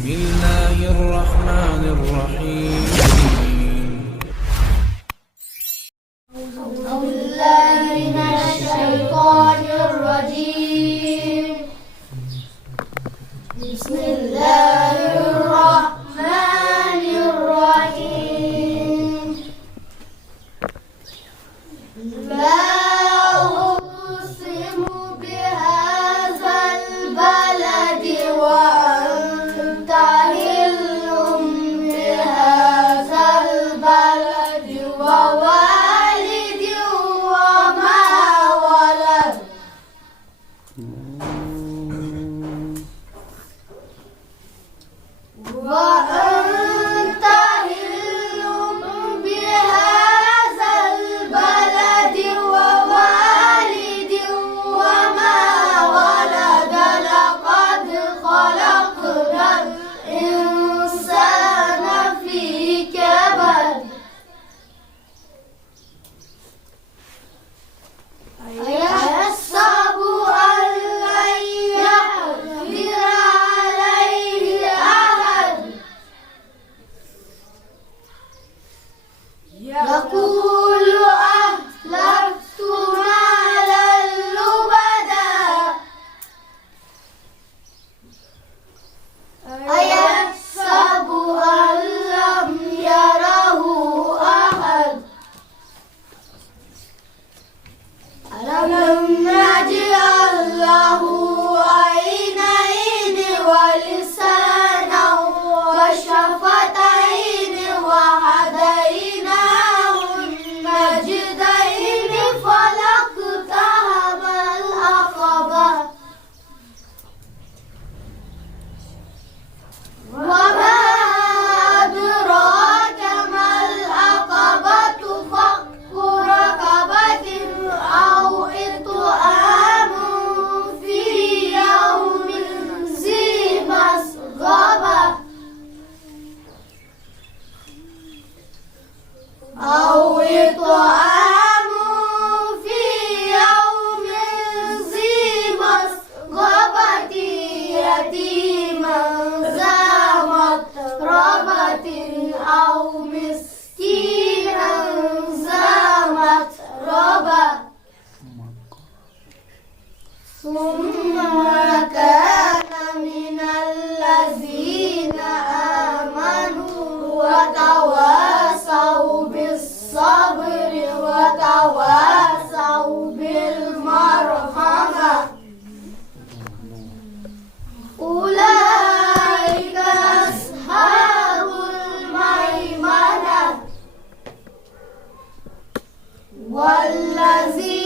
بسم الله الرحمن الرحيم. أعوذ بالله من الشيطان الرجيم. بسم الله الرحمن الرحيم. لا أقسم بهذا البلد وأنت حل بهذا البلد ووالد وما ولد. وأنت حل بهذا البلد ووالد وما ولد. لقد خلقنا الإنسان في كبد. أيحسب أن لن يقدر عليه أحد. يقول أهلكت مالا لبدا. أيحسب أن لم يره أحد. ألم نجعل له عينين ولسانا وشفتين وهديناه النجدين فلاقتحم العقبة. وما أدراك ما العقبة. فك رقبة أو إطعام في يوم ذي مسغبة. أو إطعام في يوم ذي مسغبة يتيما ذا متربة أو مسكينا ذا متربة. ثم كان من الذين آمنوا وتواصوا بالصبر وتواصوا بالمرحمة. أولئك أصحاب الميمنة. والذين